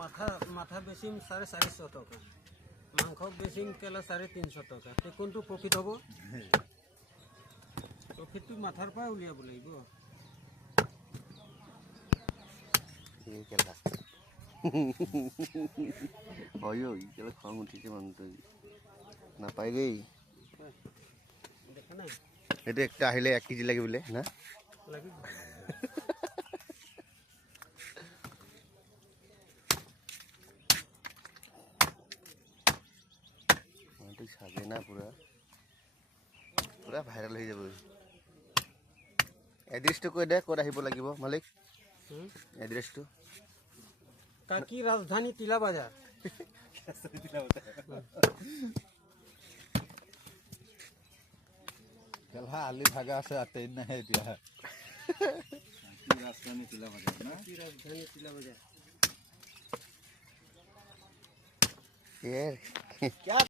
মাথা বেচিম 450 টাকা, মাংস বেচিম কেলা 350 টাকা। তে কোনটো প্ৰফিট হ'ব? প্ৰফিটটো মাথাৰ পৰা উলিয়াব লাগিব। এই কেলা হয় ঐ কেলা খং উঠিছে মানুহটো নাপায়গৈ। দেখা নাই সেইটো একটা আহিলে 1 কেজি লাগে বোলে না লাগিব। মানুহটো চাগে না পুৰা পুৰা ভাইৰেল হৈ যাব। এড্ৰেছটো কৈ দে, ক'ত আহিব লাগিব মালিক? এড্ৰেছটো কাকি ৰাজধানী তিলা বাজাৰ। কেলা আলি ভাগা আছে ট্ৰেইন নাহে এতিয়া। ৰাজধানী তিলা বাজাৰ না? ৰাজধানী তিলা বাজাৰ। এ